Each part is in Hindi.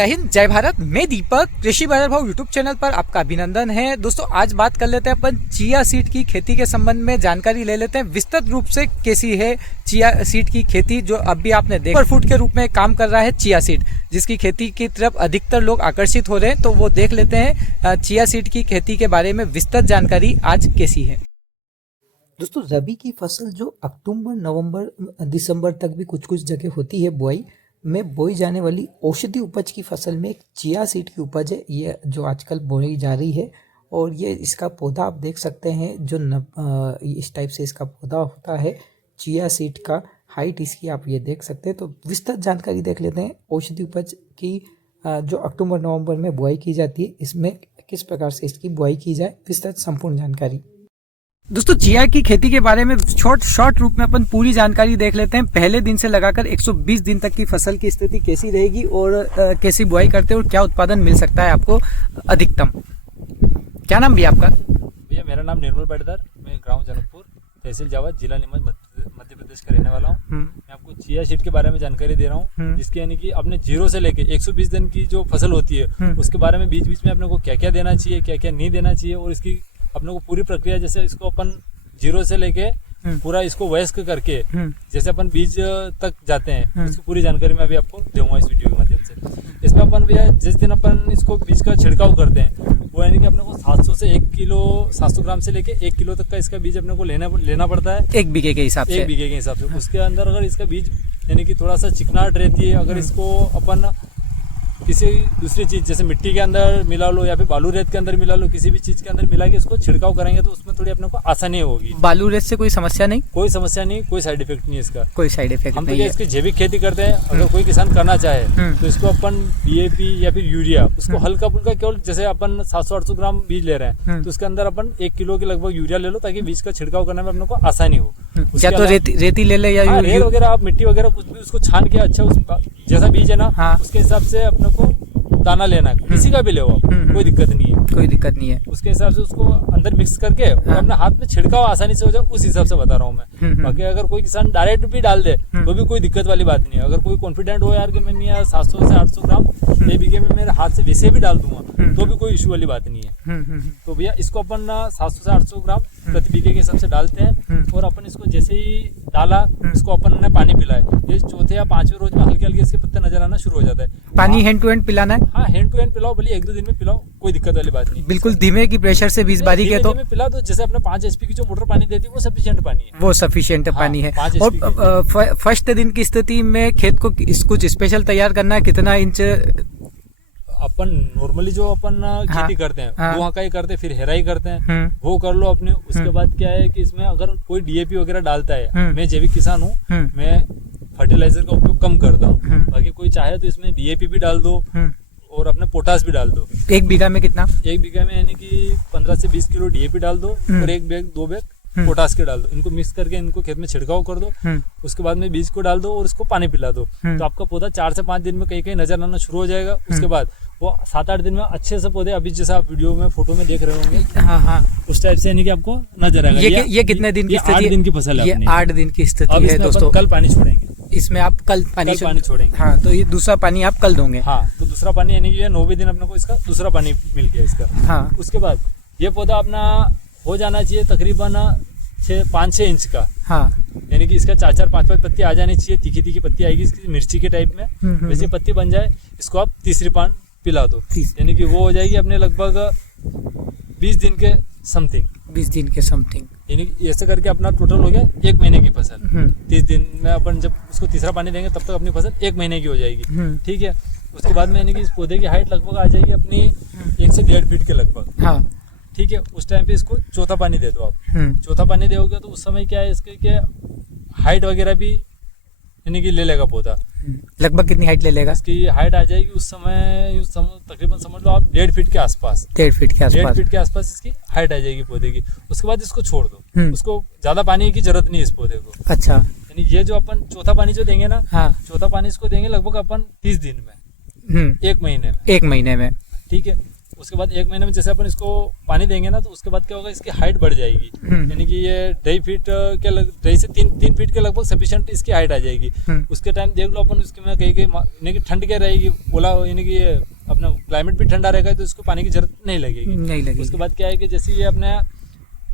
जय हिंद जय भारत। मैं दीपक, कृषि बाजार भाव यूट्यूब चैनल पर आपका अभिनंदन है। दोस्तों आज बात कर लेते हैं अपन चिया सीड की खेती के संबंध में जानकारी ले लेते हैं विस्तृत रूप से। कैसी है चिया सीड की खेती, जो अभी आपने देखा सुपर फूड के रूप में काम कर रहा है चिया सीड, जिसकी खेती की तरफ अधिकतर लोग आकर्षित हो रहे हैं। तो वो देख लेते हैं चिया सीड की खेती के बारे में विस्तृत जानकारी आज कैसी है। दोस्तों रबी की फसल जो अक्टूबर नवंबर दिसंबर तक भी कुछ कुछ जगह होती है बुआई में बोई जाने वाली औषधि उपज की फसल में एक चिया सीड की उपज है, ये जो आजकल बोई जा रही है। और ये इसका पौधा आप देख सकते हैं जो इस टाइप से इसका पौधा होता है चिया सीड का। हाइट इसकी आप ये देख सकते हैं। तो विस्तृत जानकारी देख लेते हैं औषधि उपज की जो अक्टूबर नवंबर में बुआई की जाती है, इसमें किस प्रकार से इसकी बुआई की जाए, विस्तृत संपूर्ण जानकारी। दोस्तों चिया की खेती के बारे में शॉर्ट रूप में अपन पूरी जानकारी देख लेते हैं। पहले दिन से लगाकर 120 दिन तक की फसल की स्थिति कैसी रहेगी और कैसी बुआई करते हैं और क्या उत्पादन मिल सकता है आपको अधिकतम। क्या नाम भैया आपका? भैया मेरा नाम निर्मल पाटीदार, मैं ग्राम जनकपुर, तहसील जावद, जिला नीमच, मध्य प्रदेश का रहने वाला हूँ। मैं आपको चिया सीड के बारे में जानकारी दे रहा हूँ, जिसकी यानी कि अपने 0 से लेके 120 दिन की जो फसल होती है उसके बारे में बीच बीच में अपने को क्या क्या देना चाहिए, क्या क्या नहीं देना चाहिए, और इसकी अपने को पूरी प्रक्रिया, जैसे इसको अपन 0 से लेके पूरा इसको वयस्क करके जैसे अपन बीज तक जाते हैं, इसकी पूरी जानकारी मैं अभी आपको दूंगा इस वीडियो के माध्यम से। इसमें अपन भैया जिस दिन अपन इसको बीज का छिड़काव करते हैं वो यानी कि अपने को 700 से 1 किलो 700 ग्राम से लेके 1 किलो तक का इसका बीज अपने को लेना पड़ता है, 1 बीघे के हिसाब से। 1 बीघे के हिसाब से। उसके अंदर अगर इसका बीज यानी कि थोड़ा सा चिकनाहट रहती है, अगर इसको अपन किसी दूसरी चीज जैसे मिट्टी के अंदर मिला लो या फिर बालू रेत के अंदर मिला लो, किसी भी चीज के अंदर मिला के इसको छिड़काव करेंगे तो उसमें थोड़ी अपने को आसानी होगी। बालू रेत से कोई समस्या नहीं? कोई समस्या नहीं, कोई साइड इफेक्ट नहीं इसका। कोई साइड इफेक्ट हम तो नहीं है। इसकी जैविक खेती करते हैं। अगर कोई किसान करना चाहे तो इसको अपन DAP या फिर यूरिया उसको हल्का फुल्का, केवल जैसे अपन 700-800 ग्राम बीज ले रहे हैं तो उसके अंदर अपन 1 किलो के लगभग यूरिया ले लो, ताकि बीज का छिड़काव करने में अपने को आसानी हो। या तो रेती ले ले या रेत वगैरह, आप मिट्टी वगैरह कुछ भी उसको छान के अच्छा जैसा बीज है ना उसके हिसाब से अपने को दाना लेना है, किसी का भी ले आप, कोई दिक्कत नहीं है। कोई दिक्कत नहीं है। उसके हिसाब से उसको अंदर मिक्स करके और अपने हाथ में छिड़काव आसानी से हो जाए, उस हिसाब से बता रहा हूँ मैं। बाकी अगर कोई किसान डायरेक्ट भी डाल दे तो भी कोई दिक्कत वाली बात नहीं है। अगर कोई कॉन्फिडेंट हो यार कि मैं 700 से 800 ग्राम 1 बीघे में मेरे हाथ से वैसे भी डाल दूंगा तो भी कोई इशू वाली बात नहीं है। तो भैया इसको अपन 700 से 800 ग्राम प्रति बीघे के हिसाब से डालते हैं और अपन इसको जैसे ही डाला इसको अपन ने पानी पिलाए। ये चौथे या 5वें रोज में हल्के हल्के इसके पत्ते नजर आना शुरू हो जाता है। पानी हैंड टू हैंड पिलाना है? हाँ, हैंड टू हैंड पिलाओ, भले 1-2 दिन में पिलाओ, कोई दिक्कत वाली बात नहीं। बिल्कुल धीमे की प्रेशर से 20 बारी के तो पिला दो। जैसे अपने 5 HP की जो मोटर पानी देती है वो सफिशिएंट पानी है, वो सफिशिएंट पानी है। 5 और फर्स्ट दिन की स्थिति में खेत को कुछ स्पेशल तैयार करना है, कितना इंच? अपन नॉर्मली जो अपन खेती करते हैं वो का ही करते हैं, फिर हेराई करते हैं, वो कर लो अपने। उसके बाद क्या है कि इसमें अगर कोई DAP वगैरह डालता है, मैं जैविक किसान हूँ, मैं फर्टिलाइजर का उपयोग कम करता हूँ। बाकी कोई चाहे तो इसमें DAP भी डाल दो और अपने पोटास भी डाल दो। 1 बीघा में कितना? 1 बीघा में यानी कि 15 से 20 किलो DAP डाल दो और 1-2 बैग पोटास के डाल दो। इनको मिक्स करके इनको खेत में छिड़काव कर दो। उसके बाद में बीज को डाल दो और इसको पानी पिला दो। तो आपका पौधा 4 से 5 दिन में कहीं कहीं नजर आना शुरू हो जाएगा। उसके बाद वो 7-8 दिन में अच्छे से पौधे, अभी जैसे आप वीडियो में फोटो में देख रहे होंगे, हाँ, उस टाइप से यानी कि आपको नजर आएगा। ये कितने दिन की स्थिति? 8 दिन की फसल है। ये 8 दिन की स्थिति है दोस्तों। कल पानी छोड़ेंगे इसमें, आप कल पानी छोड़ेंगे। हाँ, तो ये दूसरा पानी आप कल दोगे? हाँ, तो दूसरा पानी यानी कि 9वें दिन अपने को इसका दूसरा पानी मिल गया इसका। हाँ, उसके बाद ये पौधा अपना हो जाना चाहिए तकरीबन 5-6 इंच का। हाँ, यानी कि इसका 4-4, 5-5 पत्ती आ जानी चाहिए, तीखी तीखी पत्ती आएगी इसकी मिर्ची के टाइप में। वैसे पत्ती बन जाए इसको आप तीसरी पान पिला दो, यानी कि वो हो जाएगी अपने लगभग 20 दिन के समथिंग। 20 दिन के समथिंग, यानी कि ऐसे करके अपना टोटल हो गया 1 महीने की फसल। 30 दिन में अपन जब उसको तीसरा पानी देंगे तब तक अपनी फसल 1 महीने की हो जाएगी। ठीक है। उसके बाद में यानी कि इस पौधे की हाइट लगभग आ जाएगी अपनी 1 से 1.5 फीट के लगभग। हाँ, ठीक है। उस टाइम पे इसको चौथा पानी दे दो आप। चौथा पानी दोगे तो उस समय क्या है इसके कि हाइट वगैरह भी यानी कि ले लेगा पौधा। लगभग कितनी हाइट ले लेगा? इसकी हाइट आ जाएगी उस समय तकरीबन समझ लो आप 1.5 फीट के आसपास। 1.5 फीट के आसपास? 1.5 फीट के आसपास इसकी हाइट आ जाएगी पौधे की। उसके बाद इसको छोड़ दो। उसको ज्यादा पानी की जरूरत नहीं है इस पौधे को। अच्छा। यानी ये जो अपन चौथा पानी जो देंगे ना, चौथा पानी इसको देंगे लगभग अपन 30 दिन में, 1 महीने में। 1 महीने में, ठीक है। उसके बाद 1 महीने में जैसे अपन इसको पानी देंगे ना, तो उसके बाद क्या होगा, इसकी हाइट बढ़ जाएगी। यानी कि ये 2.5 फीट के 2.5 से 3 फीट के लगभग सफिशिएंट इसकी हाइट आ जाएगी। उसके टाइम देख लो अपन उसके में कहीं यानी कि ठंड क्या रहेगी, ओला यानी कि ये अपना क्लाइमेट भी ठंडा रहेगा, तो इसको पानी की जरूरत नहीं लगेगी। उसके बाद क्या है कि जैसे ये अपने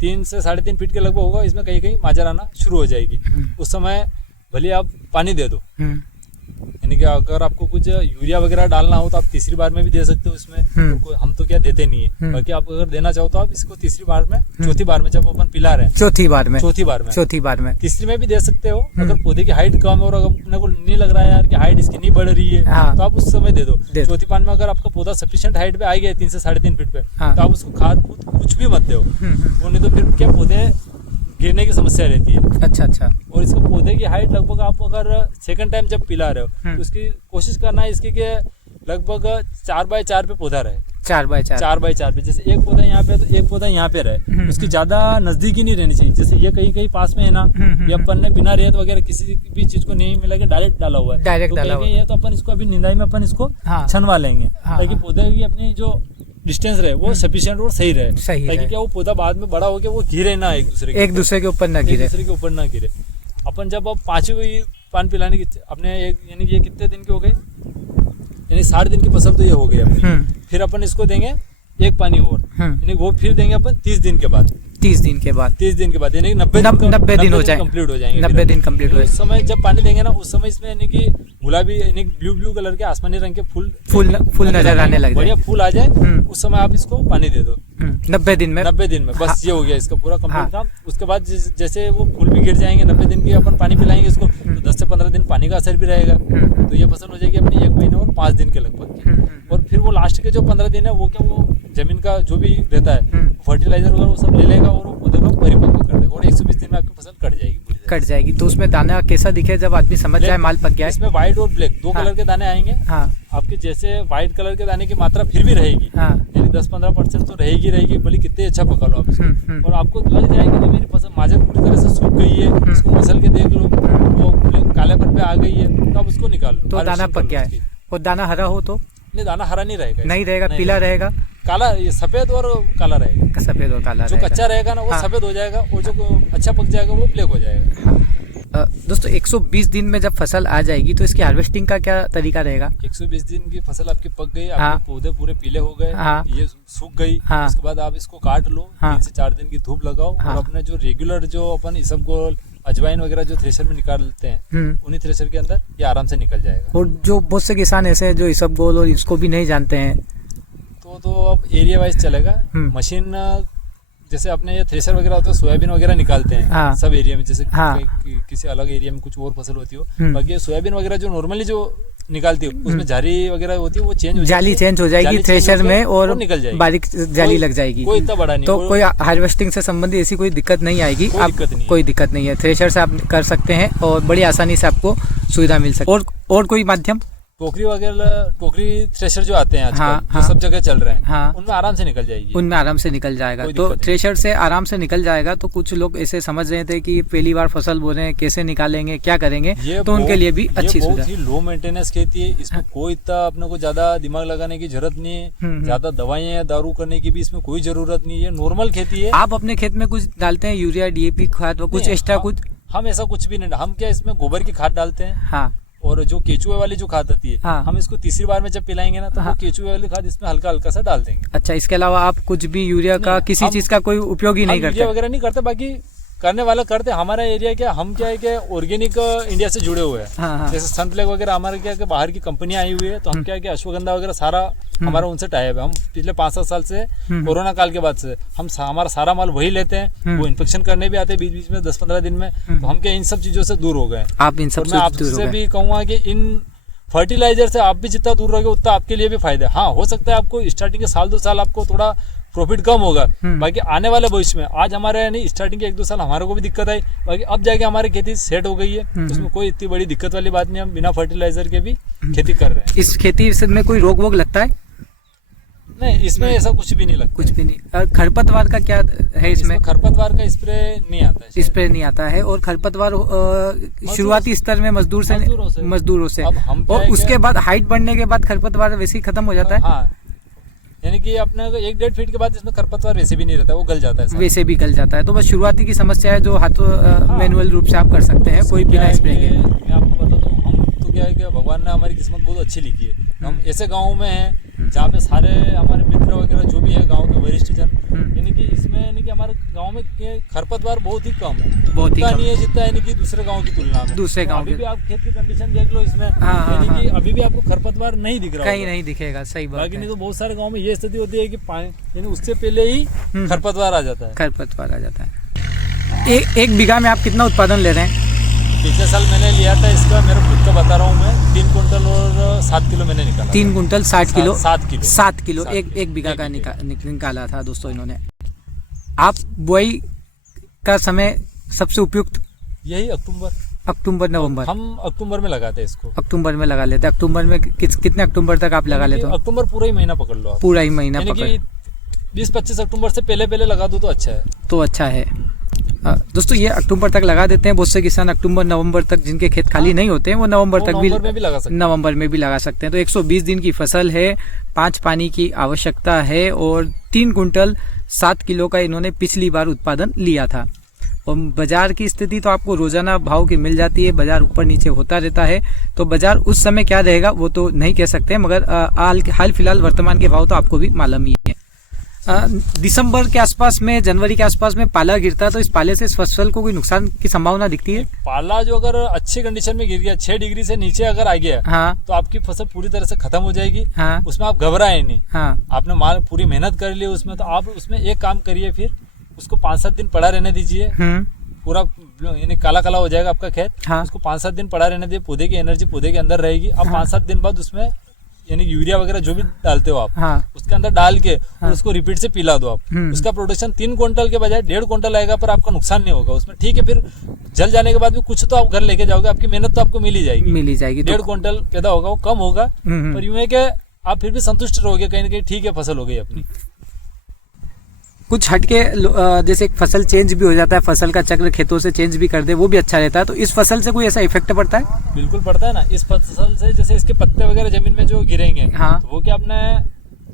3 से 3.5 फीट के लगभग होगा, इसमें कहीं कहीं माजर आना शुरू हो जाएगी। उस समय भले आप पानी दे दो, यानी कि अगर आपको कुछ यूरिया वगैरह डालना हो तो आप तीसरी बार में भी दे सकते हो इसमें। तो हम तो क्या देते नहीं है, बाकी आप अगर देना चाहो तो आप इसको तीसरी बार में, चौथी बार में जब अपन पिला रहे हैं, चौथी बार में तीसरी में भी दे सकते हो। अगर पौधे की हाइट कम है और अगर अपने को नहीं लग रहा है यार कि हाइट इसकी नहीं बढ़ रही है, तो आप उस समय दे दो। चौथी बार में अगर आपका पौधा सफिशिएंट हाइट पे आ गया 3 से 3.5 फीट पे, तो आप उसको खाद कुछ भी मत दो, वो नहीं तो फिर क्या पौधे गिरने की समस्या रहती है। अच्छा। और इसको पौधे की हाइट लगभग आप अगर सेकंड टाइम जब पिला रहे हो तो उसकी कोशिश करना है इसकी कि लगभग 4x4 पे पौधा रहे। 4x4 पे, जैसे एक पौधा यहाँ पे तो एक पौधा यहाँ पे रहे, उसकी ज्यादा नजदीकी नहीं रहनी चाहिए। जैसे ये कहीं कहीं पास में है ना, ये अपन ने बिना रेत वगैरह किसी भी चीज को नहीं मिला के डायरेक्ट डाला हुआ है, तो अपन इसको अभी निंदाई में अपन इसको छनवा लेंगे, ताकि पौधे की अपनी जो डिस्टेंस रहे वो सफिशिएंट और सही रहे, ताकि क्या वो पौधा बाद में बड़ा हो के वो गिरे ना एक दूसरे के ऊपर ना गिरे। अपन जब अब 5वीं पानी पिलाने की अपने यानी कि ये कितने दिन के हो गए, यानी 60 दिन की फसल तो ये हो गई अपनी। फिर अपन इसको देंगे एक पानी और, यानी वो फिर देंगे अपन 30 दिन के बाद यानी 90 दिन हो जाएंगे, कंप्लीट हो जाएंगे। 90 दिन कंप्लीट हो, उस समय जब पानी देंगे ना, उस समय इसमें यानी कि गुलाबी यानी ब्लू कलर के आसमानी रंग के फूल नजर आने लग जाए, बढ़िया फूल आ जाए, उस समय आप इसको पानी दे दो 90 दिन में बस ये हो गया इसका पूरा कंप्लीट काम। उसके बाद जैसे वो फूल भी गिर जाएंगे, 90 दिन की अपन पानी पिलाएंगे इसको, तो 10 से 15 दिन पानी का असर भी रहेगा, तो ये फसल हो जाएगी अपनी 1 महीने और 5 दिन के लगभग। और फिर वो लास्ट के जो 15 दिन है वो क्या, वो जमीन का जो भी रहता है फर्टिलाइजर वगैरह वो सब ले लेगा और वो पौधे को परिपक्व कर देगा, और 120 दिन में आपकी फसल कट जाएगी। तो उसमें दाना कैसा दिखे जब आदमी समझ जाए माल पक गया है? इसमें व्हाइट और ब्लैक 2 कलर के दाने आएंगे। आपके जैसे व्हाइट कलर के दाने की मात्रा फिर भी रहेगी, यानी 10-15% तो रहेगी, भले कितने अच्छा पका लो आप इसको, और आपको लग जाएगा कि मेरी फसल माजर पूरी तरह से सूख गई है, इसको मसल के देख लो वो कालेपन पे आ गई है, तो आप उसको निकाल लो, तो दाना पक गया है। और दाना हरा हो तो नहीं, दाना हरा नहीं रहेगा, पीला रहेगा, काला, ये सफेद और काला रहेगा। जो कच्चा रहेगा ना वो सफेद हो जाएगा, और जो अच्छा पक जाएगा वो ब्लैक हो जाएगा। दोस्तों 120 दिन में जब फसल आ जाएगी तो इसकी हार्वेस्टिंग का क्या तरीका रहेगा? 120 दिन की फसल आपकी पक गई, आपके पौधे पूरे पीले हो गए, ये सूख गई, उसके बाद आप इसको काट लो, 3 से 4 दिन की धूप लगाओ, और अपने जो रेगुलर जो अपन इसबगोल अजवाइन वगैरह जो थ्रेशर में निकालते हैं, उन्हीं थ्रेशर के अंदर ये आराम से निकल जाएगा। और जो बहुत से किसान ऐसे हैं जो इसबगोल और इसको भी नहीं जानते हैं, तो अब एरिया वाइज चलेगा। मशीन जैसे अपने ये थ्रेशर वगैरह होता है, सोयाबीन वगैरह निकालते हैं सब एरिया में, जैसे किसी अलग एरिया में कुछ और फसल होती हो, बाकी सोयाबीन वगैरह जो नॉर्मली जो निकालती है उसमें जाली वगैरह होती है, वो जाली चेंज हो जाएगी थ्रेशर में, और निकल जाएगी, बारीक जाली लग जाएगी, कोई इतना बड़ा नहीं, तो कोई हार्वेस्टिंग से संबंधित ऐसी कोई दिक्कत नहीं आएगी, कोई दिक्कत नहीं है, थ्रेशर से आप कर सकते हैं और बड़ी आसानी से आपको सुविधा मिल सकती है। और कोई माध्यम, टोकरी थ्रेशर जो आते हैं आजकल, जो सब जगह चल रहे हैं, उनमें आराम से निकल जाएगा, तो थ्रेशर से आराम से निकल जाएगा। तो कुछ लोग ऐसे समझ रहे थे कि पहली बार फसल बो रहे हैं, कैसे निकालेंगे, क्या करेंगे, तो उनके लिए भी अच्छी सुविधा। बहुत ही लो मेंटेनेंस खेती है, इसमें कोई इतना अपने को ज्यादा दिमाग लगाने की जरूरत नहीं है, ज्यादा दवाइयाँ या दारू करने की भी इसमें कोई जरूरत नहीं है, नॉर्मल खेती है। आप अपने खेत में कुछ डालते हैं, यूरिया, DAP खाद, कुछ एक्स्ट्रा कुछ? हम ऐसा कुछ भी नहीं, हम क्या इसमें गोबर की खाद डालते हैं, और जो केचुए वाली जो खाद आती है, हम इसको तीसरी बार में जब पिलाएंगे ना, तो वो केचुए वाली खाद इसमें हल्का हल्का सा डाल देंगे। अच्छा, इसके अलावा आप कुछ भी यूरिया का किसी चीज का कोई उपयोग ही नहीं करते? यूरिया वगैरह नहीं करते, बाकी करने वाला करते। हमारा एरिया क्या, हम क्या है कि ऑर्गेनिक इंडिया से जुड़े हुए हैं, जैसे सनफ्लैग वगैरह हमारे क्या बाहर की कंपनियां आई हुई है, तो हम क्या है अश्वगंधा वगैरह सारा हमारा उनसे टाइप है। हम पिछले 5-7 साल से, कोरोना काल के बाद से हम हमारा सारा माल वही लेते हैं, वो इंस्पेक्शन करने भी आते हैं बीच बीच में 10-15 दिन में, तो हम क्या इन सब चीजों से दूर हो गए। आप इन सब मैं आपसे भी कहूँगा कि इन फर्टिलाइजर से आप भी जितना दूर रहोगे उतना आपके लिए भी फायदा है। हाँ, हो सकता है आपको स्टार्टिंग के 1-2 साल आपको थोड़ा प्रॉफिट कम होगा, बाकी आने वाले भविष्य में, आज हमारे यानी स्टार्टिंग के 1-2 साल हमारे को भी दिक्कत आई, बाकी अब जाके हमारी खेती सेट हो गई है, उसमें कोई इतनी बड़ी दिक्कत वाली बात नहीं, हम बिना फर्टिलाइजर के भी खेती कर रहे हैं। इस खेती में कोई रोग वोग लगता है? नहीं, इसमें ऐसा कुछ भी नहीं लगता, कुछ भी नहीं। और खरपतवार का क्या है इसमें? खरपतवार का स्प्रे नहीं आता है, स्प्रे नहीं आता है। और खरपतवार शुरुआती स्तर में मजदूरों से, और उसके बाद हाइट बढ़ने के बाद खरपतवार वैसे ही खत्म हो जाता है। यानी कि अपने 1-1.5 फीट के बाद इसमें खरपतवार वैसे भी नहीं रहता, वो गल जाता है सारा। वैसे भी गल जाता है। तो बस शुरुआती की समस्या है जो हाथों मैनुअल रूप से आप कर सकते हैं, कोई बिना स्प्रे के। मैं आपको बता दूं, हम तो क्या है कि भगवान ने हमारी किस्मत बहुत अच्छी लिखी है। हम ऐसे गाँव में हैं जहाँ पे सारे हमारे मित्र वगैरह जो भी है गांव के वरिष्ठ जन, यानी कि इसमें यानी कि हमारे गांव में खरपतवार बहुत ही कम है, बहुत ही कम नहीं है जितना यानी कि दूसरे गांव की तुलना में। दूसरे गांव अभी भी आप खेत की कंडीशन देख लो इसमें, यानी कि अभी भी आपको खरपतवार नहीं दिख रहा, कहीं नहीं दिखेगा। सही बात बाकी नहीं तो बहुत सारे गाँव में ये स्थिति होती है कि यानी उससे पहले ही खरपतवार आ जाता है। खरपतवार आ जाता है। एक बीघा में आप कितना उत्पादन ले रहे हैं? पिछले साल मैंने लिया था इसका, मेरा खुद का बता रहा हूँ मैं, 3 कुंटल और 7 किलो मैंने निकाला। 3 कुंटल 60 किलो, 7 किलो एक बीघा का निकाला था दोस्तों इन्होंने। आप बुआई का समय सबसे उपयुक्त यही अक्टूबर नवंबर। हम अक्टूबर में लगाते हैं इसको, अक्टूबर में लगा लेते हैं। अक्टूबर में कितने अक्टूबर तक आप लगा लेते हो? अक्टूबर पूरा ही महीना पकड़ लो आप, पूरा ही महीना पकड़। 20-25 अक्टूबर से पहले लगा दो तो अच्छा है। तो अच्छा है दोस्तों, ये अक्टूबर तक लगा देते हैं। बहुत से किसान अक्टूबर नवंबर तक, जिनके खेत खाली नहीं होते हैं, वो नवंबर में भी लगा सकते हैं। तो 120 दिन की फसल है, 5 पानी की आवश्यकता है और 3 कुंटल 7 किलो का इन्होंने पिछली बार उत्पादन लिया था। और बाजार की स्थिति तो आपको रोजाना भाव की मिल जाती है, बाजार ऊपर नीचे होता रहता है। तो बाजार उस समय क्या रहेगा वो तो नहीं कह सकते, मगर हाल फिलहाल वर्तमान के भाव तो आपको भी मालूम ही है। दिसंबर के आसपास में, जनवरी के आसपास में पाला गिरता है, तो इस पाले से इस फसल को कोई नुकसान की संभावना दिखती है? पाला जो अगर अच्छी कंडीशन में गिर गया, 6 डिग्री से नीचे अगर आ गया, हाँ, तो आपकी फसल पूरी तरह से खत्म हो जाएगी। हाँ, उसमें आप घबराए नहीं। हाँ, आपने माल पूरी मेहनत कर ली उसमें, तो आप उसमें एक काम करिए, फिर उसको 5-7 दिन पड़ा रहने दीजिए। पूरा यानी काला काला हो जाएगा आपका खेत। हाँ, उसको 5-7 दिन पड़ा रहने दीजिए, पौधे की एनर्जी पौधे के अंदर रहेगी। अब 5-7 दिन बाद उसमें यानी यूरिया वगैरह जो भी डालते हो आप, हाँ, उसके अंदर डाल के और उसको रिपीट से पिला दो आप। उसका प्रोडक्शन 3 क्विंटल के बजाय 1.5 क्विंटल आएगा, पर आपका नुकसान नहीं होगा उसमें। ठीक है, फिर जल जाने के बाद भी कुछ तो आप घर लेके जाओगे, आपकी मेहनत तो आपको मिल ही जाएगी। 1.5 क्विंटल पैदा होगा, वो कम होगा, पर यूं है कि आप फिर भी संतुष्ट रहोगे कहीं ना कहीं। ठीक है, फसल हो गई अपनी। कुछ हटके जैसे एक फसल चेंज भी हो जाता है, फसल का चक्र खेतों से चेंज भी कर दे, वो भी अच्छा रहता है। तो इस फसल से कोई ऐसा इफेक्ट पड़ता है? बिल्कुल पड़ता है ना। इस फसल से जैसे इसके पत्ते वगैरह जमीन में जो गिरेंगे, हाँ, तो वो क्या अपने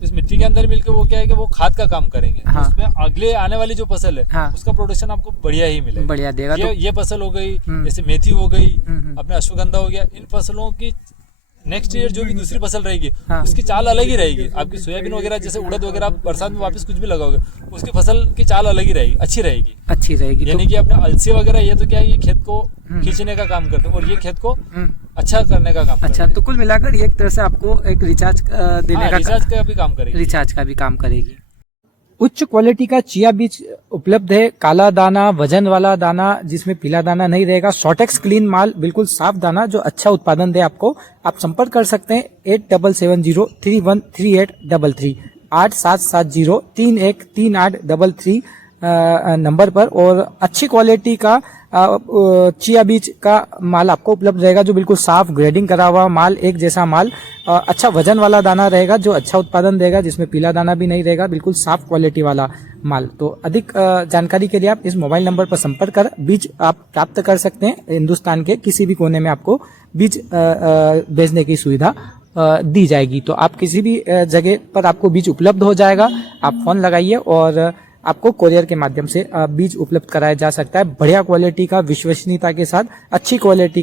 इस मिट्टी के अंदर मिलकर वो क्या है कि वो खाद का काम करेंगे। हाँ, उसमें अगले आने वाली जो फसल है, हाँ, उसका प्रोडक्शन आपको बढ़िया ही मिलेगा, बढ़िया देगा। ये फसल हो गई, जैसे मेथी हो गई, अपने अश्वगंधा हो गया, इन फसलों की नेक्स्ट ईयर जो भी दूसरी फसल रहेगी, हाँ, उसकी चाल अलग ही रहेगी। आपकी सोयाबीन वगैरह जैसे उड़द वगैरह आप बरसात में वापस कुछ भी लगाओगे, उसकी फसल की चाल अलग ही रहेगी, अच्छी रहेगी। यानी कि अपने अलसी वगैरह ये तो क्या है, ये खेत को खींचने का काम करते हैं और ये खेत को अच्छा करने का काम करते हैं। अच्छा, तो कुल मिलाकर ये एक तरह से आपको एक रिचार्ज देने का, रिचार्ज का भी काम करेगी। उच्च क्वालिटी का चिया बीज उपलब्ध है। काला दाना, वजन वाला दाना जिसमें पीला दाना नहीं रहेगा, शॉर्टेक्स क्लीन माल, बिल्कुल साफ दाना जो अच्छा उत्पादन दे आपको। आप संपर्क कर सकते हैं 8770313833 8770313833 नंबर पर। और अच्छी क्वालिटी का चिया बीज का माल आपको उपलब्ध रहेगा, जो बिल्कुल साफ ग्रेडिंग करा हुआ माल, एक जैसा माल, अच्छा वजन वाला दाना रहेगा जो अच्छा उत्पादन देगा, जिसमें पीला दाना भी नहीं रहेगा, बिल्कुल साफ क्वालिटी वाला माल। तो अधिक जानकारी के लिए आप इस मोबाइल नंबर पर संपर्क कर बीज आप प्राप्त कर सकते हैं। हिंदुस्तान के किसी भी कोने में आपको बीज भेजने की सुविधा दी जाएगी। तो आप किसी भी जगह पर आपको बीज उपलब्ध हो जाएगा। आप फोन लगाइए और आपको कोरियर के माध्यम से बीज उपलब्ध कराया जा सकता है, बढ़िया क्वालिटी का, विश्वसनीयता के साथ अच्छी क्वालिटी